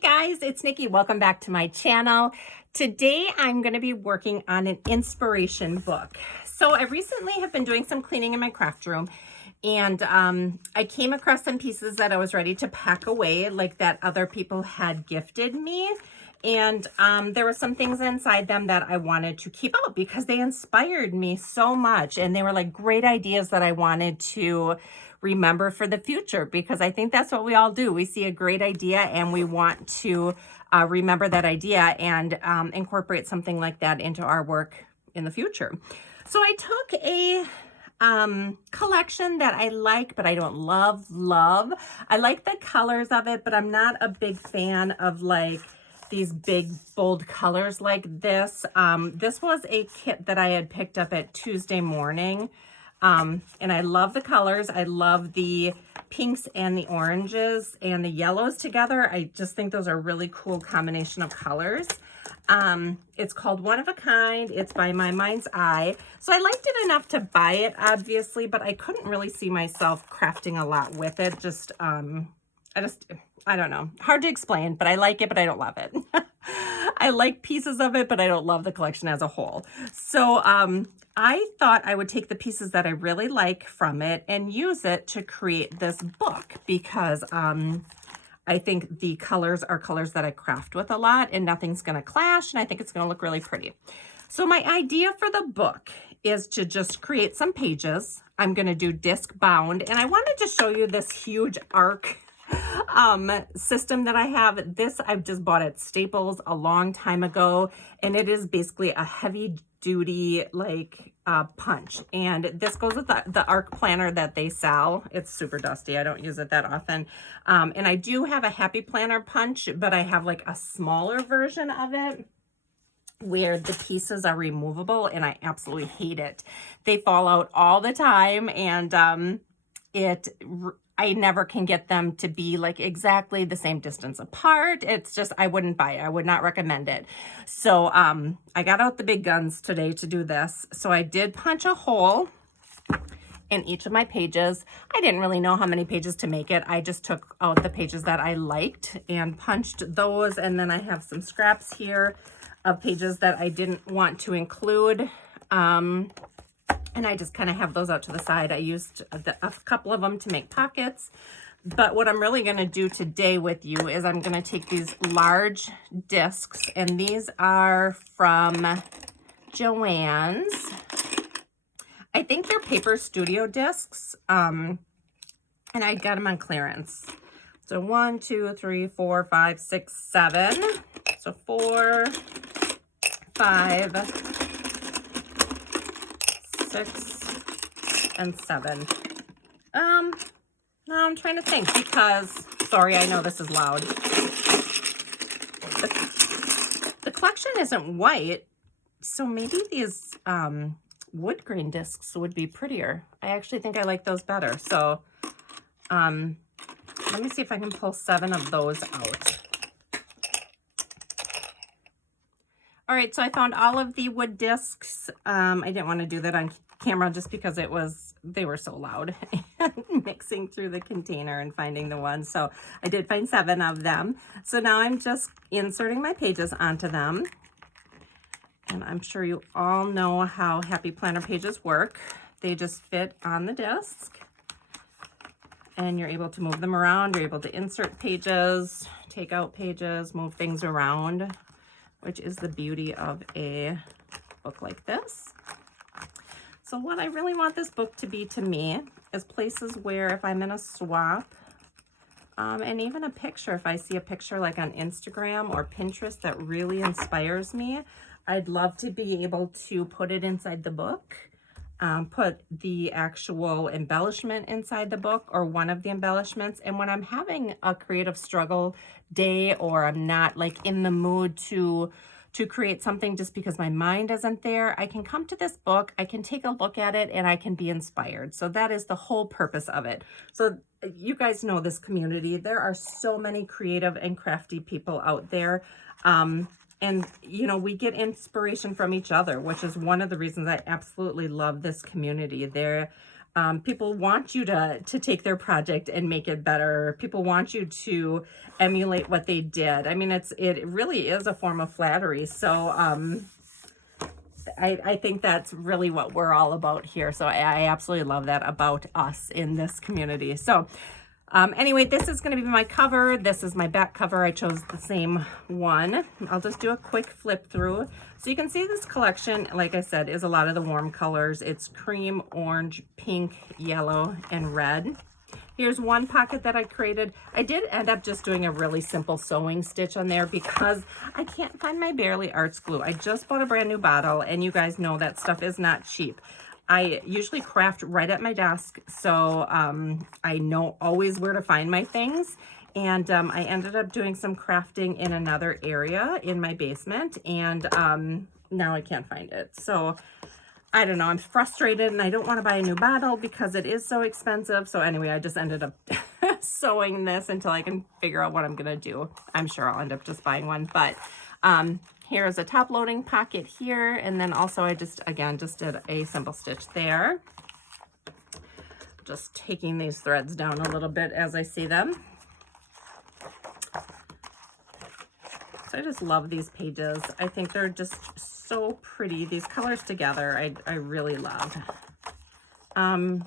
Hey guys, it's Nikki. Welcome back to my channel. Today I'm going to be working on an inspiration book. So I recently have been doing some cleaning in my craft room, and I came across some pieces that I was ready to pack away, like that other people had gifted me. And there were some things inside them that I wanted to keep out because they inspired me so much. And they were like great ideas that I wanted to remember for the future, because I think that's what we all do. We see a great idea and we want to remember that idea and incorporate something like that into our work in the future. So I took a collection that I like, but I don't love. I like the colors of it, but I'm not a big fan of like these big bold colors like this. This was a kit that I had picked up at Tuesday morning. And I love the colors. I love the pinks and the oranges and the yellows together. I just think those are a really cool combination of colors. It's called One of a Kind. It's by My Mind's Eye. So I liked it enough to buy it, obviously, but I couldn't really see myself crafting a lot with it. I don't know. Hard to explain, but I like it, but I don't love it. I like pieces of it, but I don't love the collection as a whole. So I thought I would take the pieces that I really like from it and use it to create this book, because I think the colors are colors that I craft with a lot and nothing's going to clash, and I think it's going to look really pretty. So my idea for the book is to just create some pages. I'm going to do disc bound, and I wanted to show you this huge arc system that I have. This I've just bought at Staples a long time ago, and it is basically a heavy duty like punch, and this goes with the arc planner that they sell. It's super dusty. I don't use it that often, and I do have a happy planner punch, but I have like a smaller version of it where the pieces are removable, and I absolutely hate it. They fall out all the time, and I never can get them to be like exactly the same distance apart. It's just, I wouldn't buy it. I would not recommend it. So I got out the big guns today to do this. So I did punch a hole in each of my pages. I didn't really know how many pages to make it. I just took out the pages that I liked and punched those. And then I have some scraps here of pages that I didn't want to include. And I just kind of have those out to the side. I used a couple of them to make pockets. But what I'm really going to do today with you is I'm going to take these large discs, and these are from Joann's. I think they're Paper Studio discs, and I got them on clearance. So 1, 2, 3, 4, 5, 6, 7. So 4, 5, 6, and 7. No, I'm trying to think, because, sorry, I know this is loud. The collection isn't white, so maybe these wood grain discs would be prettier. I actually think I like those better. So let me see if I can pull 7 of those out. All right, so I found all of the wood discs. I didn't want to do that on camera just because they were so loud mixing through the container and finding the ones. So I did find 7 of them. So now I'm just inserting my pages onto them. And I'm sure you all know how Happy Planner pages work. They just fit on the disc, and you're able to move them around. You're able to insert pages, take out pages, move things around, which is the beauty of a book like this. So what I really want this book to be to me is places where if I'm in a swap, and even a picture, if I see a picture like on Instagram or Pinterest that really inspires me, I'd love to be able to put it inside the book, put the actual embellishment inside the book or one of the embellishments. And when I'm having a creative struggle day, or I'm not like in the mood to create something just because my mind isn't there, I can come to this book, I can take a look at it, and I can be inspired. So that is the whole purpose of it. So you guys know this community. There are so many creative and crafty people out there. And, you know, we get inspiration from each other, which is one of the reasons I absolutely love this community. They're People want you to take their project and make it better. People want you to emulate what they did. I mean, it really is a form of flattery. So I think that's really what we're all about here. So I absolutely love that about us in this community. So anyway, this is going to be my cover. This is my back cover. I chose the same one. I'll just do a quick flip through. So you can see this collection, like I said, is a lot of the warm colors. It's cream, orange, pink, yellow, and red. Here's one pocket that I created. I did end up just doing a really simple sewing stitch on there because I can't find my Barely Arts glue. I just bought a brand new bottle, and you guys know that stuff is not cheap. I usually craft right at my desk, so I know always where to find my things. And I ended up doing some crafting in another area in my basement, and now I can't find it. So I don't know, I'm frustrated, and I don't want to buy a new bottle because it is so expensive. So anyway, I just ended up sewing this until I can figure out what I'm going to do. I'm sure I'll end up just buying one, but here's a top loading pocket here. And then also I just did a simple stitch there. Just taking these threads down a little bit as I see them. So I just love these pages. I think they're just so pretty. These colors together, I really love. Oh,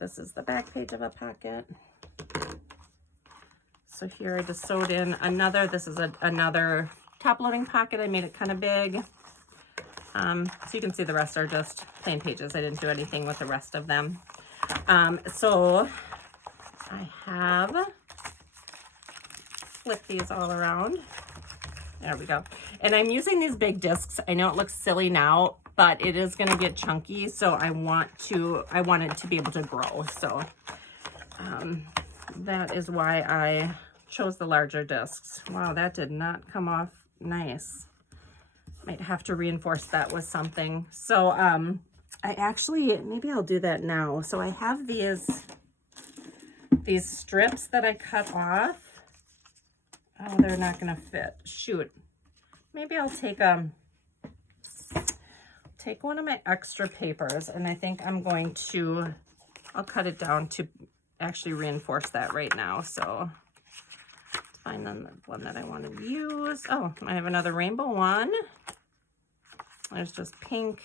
this is the back page of a pocket. So here I just sewed in another, this is another top loading pocket. I made it kind of big. So you can see the rest are just plain pages. I didn't do anything with the rest of them. So I have flipped these all around. There we go. And I'm using these big discs. I know it looks silly now, but it is going to get chunky. So I want it to be able to grow. So that is why I chose the larger discs. Wow, that did not come off nice. Might have to reinforce that with something. So I actually, maybe I'll do that now. So I have these strips that I cut off. Oh, they're not gonna fit. Shoot. Maybe I'll take one of my extra papers, and I think I'll cut it down to actually reinforce that right now. So let's find the one that I want to use. Oh, I have another rainbow one. There's just pink.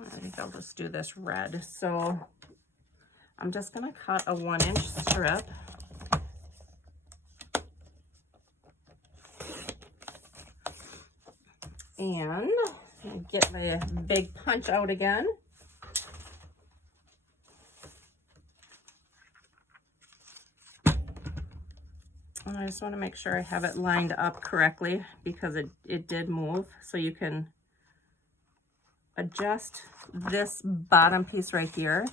I think I'll just do this red. So I'm just going to cut a 1-inch strip. And get my big punch out again. And I just want to make sure I have it lined up correctly because it did move. So you can adjust this bottom piece right here.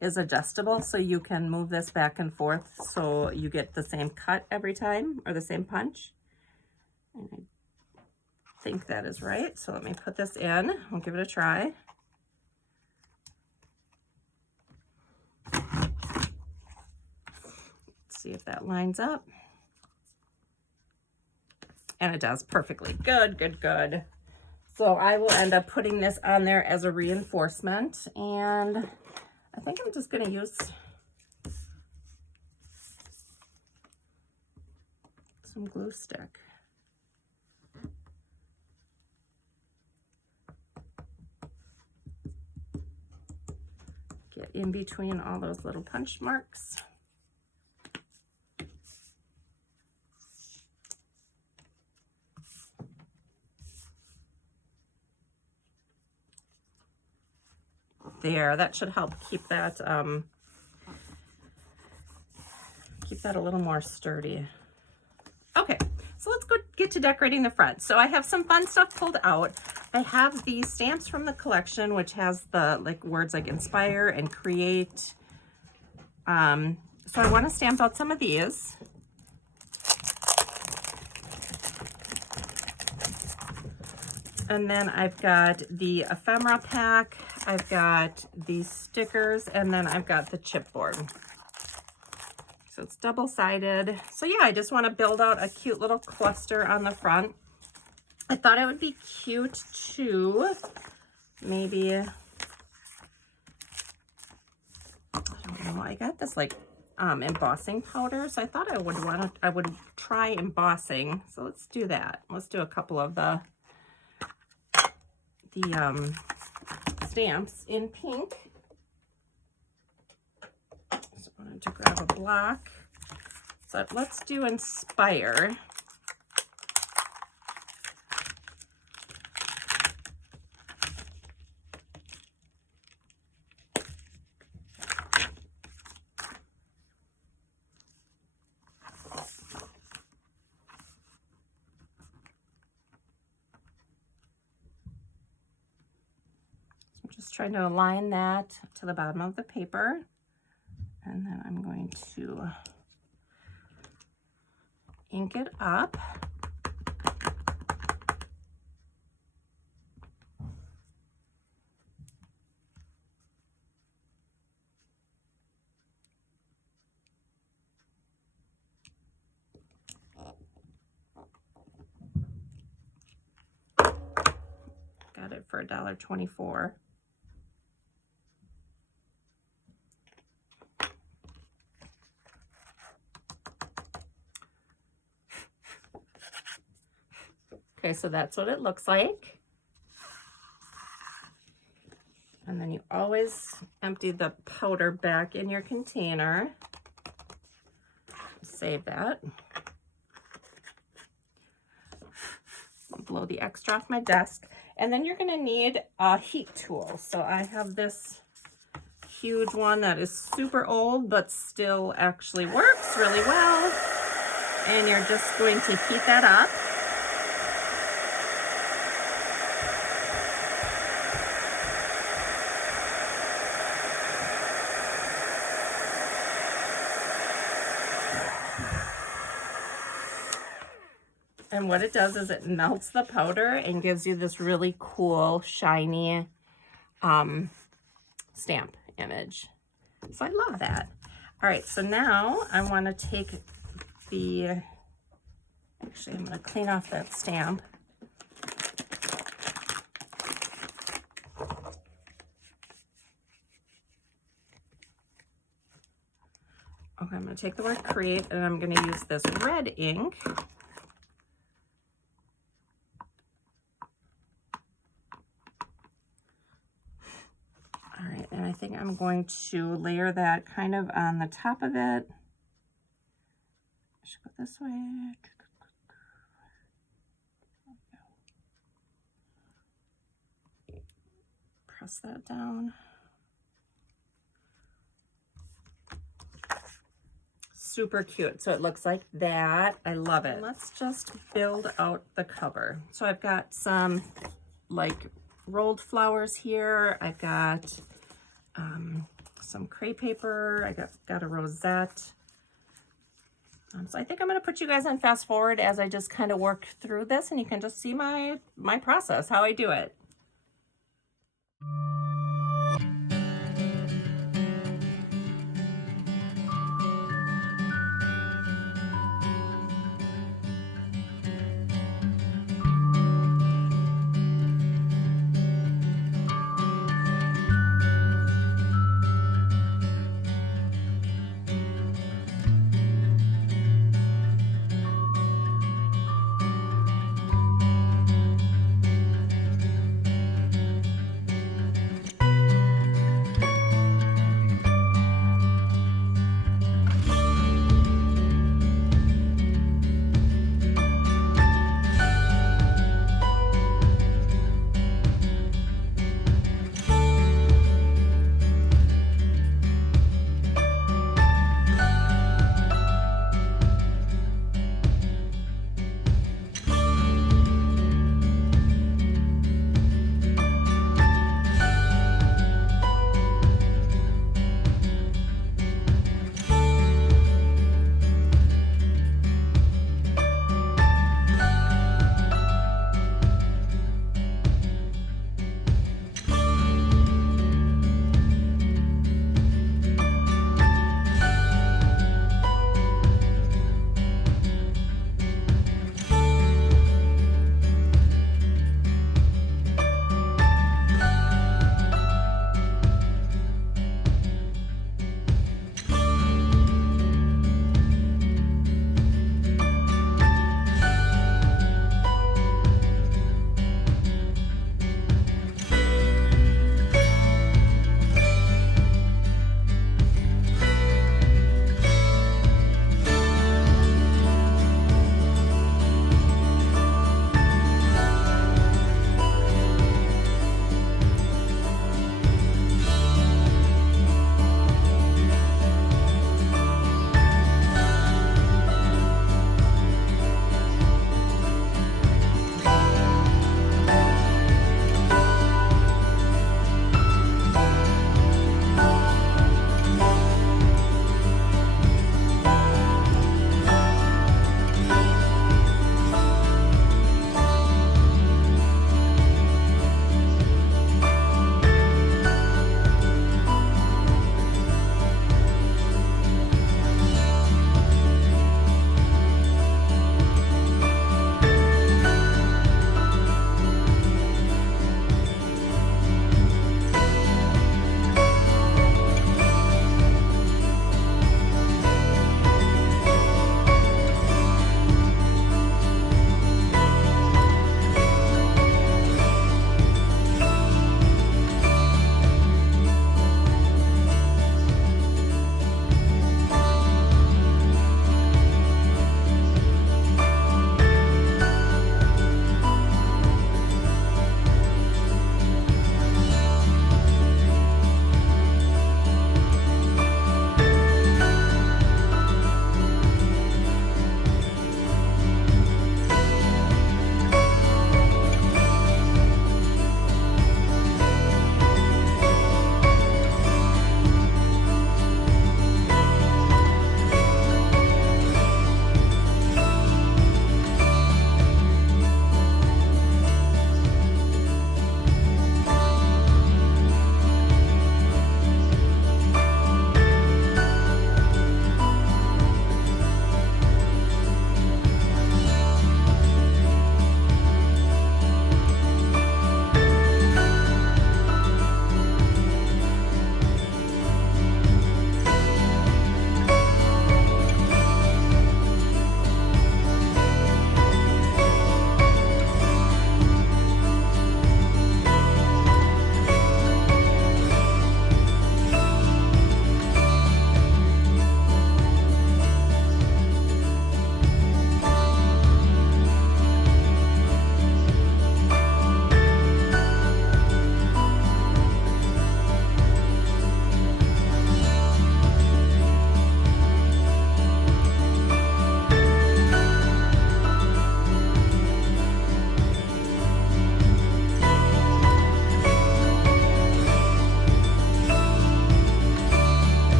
Is adjustable, so you can move this back and forth so you get the same cut every time, or the same punch. And I think that is right. So let me put this in. I'll give it a try. Let's see if that lines up. And it does perfectly. Good, good, good. So I will end up putting this on there as a reinforcement, and I think I'm just going to use some glue stick. Get in between all those little punch marks. There, that should help keep that a little more sturdy. Okay, so let's go get to decorating the front. So I have some fun stuff pulled out. I have these stamps from the collection, which has the words like inspire and create. So I want to stamp out some of these. And then I've got the ephemera pack, I've got these stickers, and then I've got the chipboard. So it's double-sided. So yeah, I just want to build out a cute little cluster on the front. I thought it would be cute to maybe, I don't know, I got this like embossing powder, so I thought I would try embossing. So let's do that. Let's do a couple of the stamps in pink. Just wanted to grab a block. So let's do Inspire. Just trying to align that to the bottom of the paper. And then I'm going to ink it up. Got it for $1.24. Okay, so that's what it looks like. And then you always empty the powder back in your container. Save that. I'll blow the extra off my desk. And then you're gonna need a heat tool. So I have this huge one that is super old, but still actually works really well. And you're just going to heat that up. And what it does is it melts the powder and gives you this really cool, shiny stamp image. So I love that. All right, so now I want to take actually I'm going to clean off that stamp. Okay, I'm going to take the word create and I'm going to use this red ink. All right, and I think I'm going to layer that kind of on the top of it. I should go this way. Press that down. Super cute. So it looks like that. I love it. Let's just build out the cover. So I've got some like rolled flowers here. I've got some crepe paper. I got a rosette. So I think I'm going to put you guys on fast forward as I just kind of work through this, and you can just see my process, how I do it.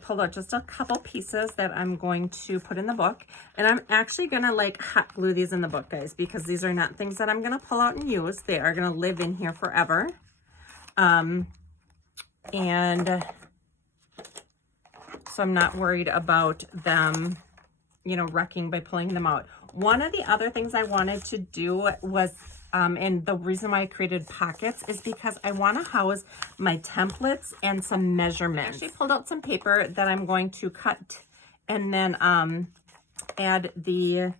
pulled out just a couple pieces that I'm going to put in the book. And I'm actually going to like hot glue these in the book, guys, because these are not things that I'm going to pull out and use. They are going to live in here forever. And so I'm not worried about them, you know, wrecking by pulling them out. One of the other things I wanted to do was, and the reason why I created pockets is because I want to house my templates and some measurements. I actually pulled out some paper that I'm going to cut and then add the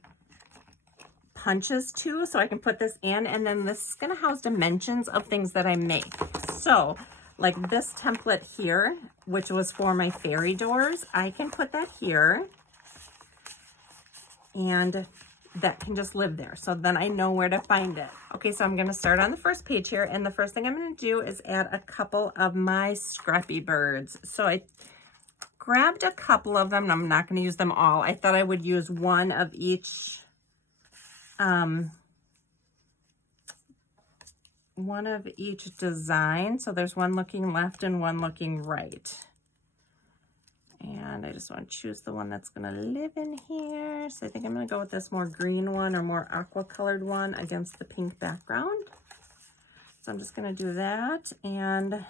punches to, so I can put this in, and then this is going to house dimensions of things that I make. So like this template here, which was for my fairy doors, I can put that here. And that can just live there. So then I know where to find it. Okay, so I'm going to start on the first page here. And the first thing I'm going to do is add a couple of my Scrappy birds. So I grabbed a couple of them, and I'm not going to use them all. I thought I would use one of each, design. So there's one looking left and one looking right. And I just want to choose the one that's going to live in here. So I think I'm going to go with this more green one or more aqua colored one against the pink background. So I'm just going to do that and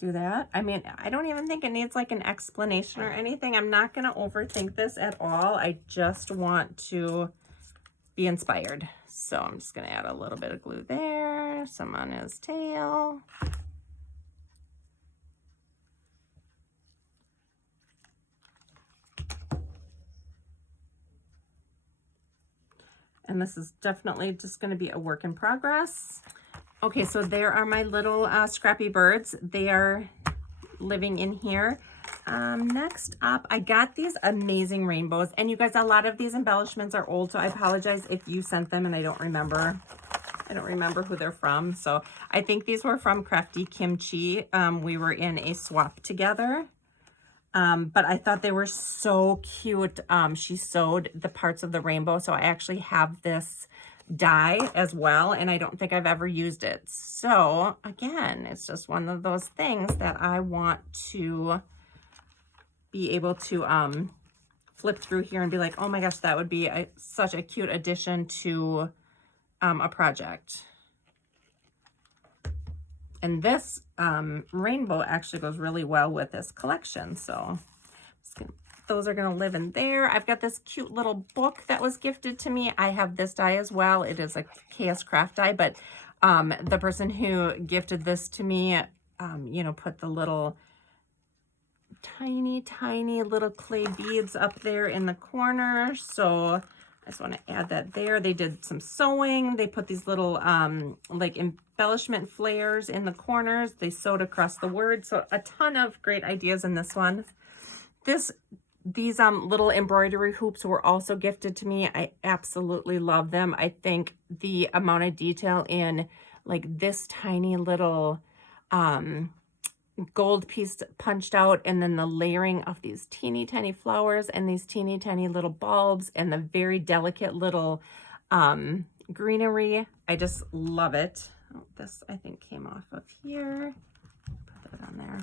do that. I mean, I don't even think it needs like an explanation or anything. I'm not going to overthink this at all. I just want to be inspired. So I'm just going to add a little bit of glue there, some on his tail. And this is definitely just going to be a work in progress. Okay, so there are my little Scrappy birds. They are living in here. Next up, I got these amazing rainbows, and you guys, a lot of these embellishments are old, so I apologize if you sent them and I don't remember who they're from. So I think these were from Crafty Kimchi. We were in a swap together, but I thought they were so cute. She sewed the parts of the rainbow, so I actually have this die as well, and I don't think I've ever used it. So again, it's just one of those things that I want to be able to flip through here and be like, oh my gosh, that would be such a cute addition to a project. And this rainbow actually goes really well with this collection. So those are going to live in there. I've got this cute little book that was gifted to me. I have this die as well. It is a KS Craft die, but the person who gifted this to me, you know, put the little tiny little clay beads up there in the corner. So I just want to add that there. They did some sewing. They put these little like embellishment flares in the corners. They sewed across the words. So a ton of great ideas in this one. These little embroidery hoops were also gifted to me. I absolutely love them. I think the amount of detail in like this tiny little gold piece punched out, and then the layering of these teeny tiny flowers and these teeny tiny little bulbs and the very delicate little greenery. I just love it. Oh, this I think came off of here. Put that on there.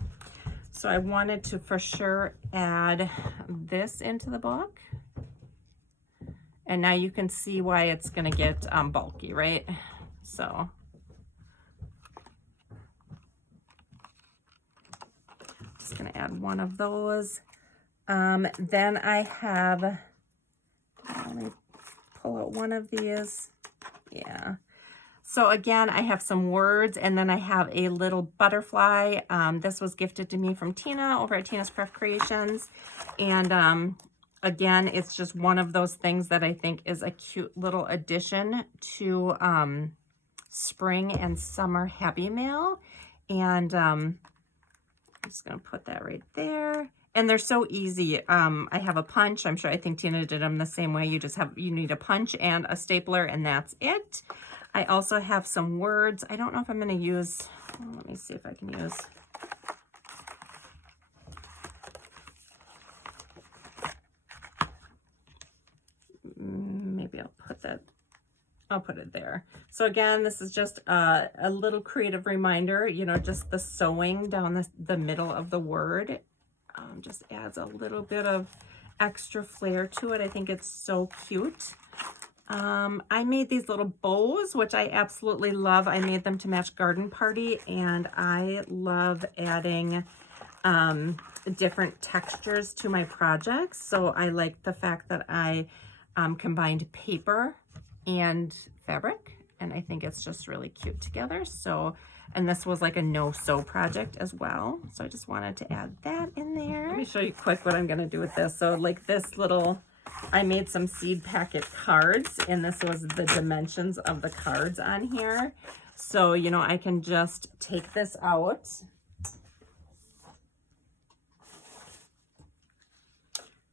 So I wanted to for sure add this into the book. And now you can see why it's going to get bulky, right? So just going to add one of those. Then I have, let me pull out one of these. Yeah. So again, I have some words, and then I have a little butterfly. This was gifted to me from Tina over at Tina's Craft Creations. And again, it's just one of those things that I think is a cute little addition to spring and summer Happy Mail. And I'm just going to put that right there. And they're so easy. I have a punch. I think Tina did them the same way. You need a punch and a stapler, and that's it. I also have some words. I don't know if I'm going to use, let me see if I can use. Maybe I'll put that I'll put it there. So again, this is just a little creative reminder, you know, just the sewing down the middle of the word just adds a little bit of extra flair to it. I think it's so cute. I made these little bows, which I absolutely love. I made them to match Garden Party, and I love adding different textures to my projects. So I like the fact that I combined paper and fabric, and I think it's just really cute together. So, and this was like a no-sew project as well. So I just wanted to add that in there. Let me show you quick what I'm gonna do with this. So like this little, I made some seed packet cards, and this was the dimensions of the cards on here. So, you know, I can just take this out.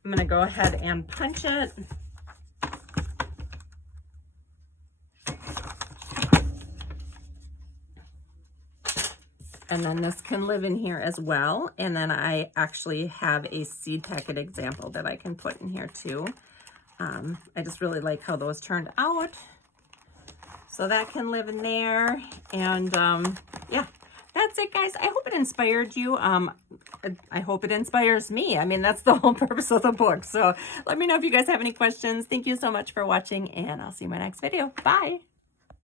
I'm gonna go ahead and punch it. And then this can live in here as well. And then I actually have a seed packet example that I can put in here too. I just really like how those turned out. So that can live in there. And yeah, that's it, guys. I hope it inspired you. I hope it inspires me. I mean, that's the whole purpose of the book. So let me know if you guys have any questions. Thank you so much for watching, and I'll see you in my next video. Bye.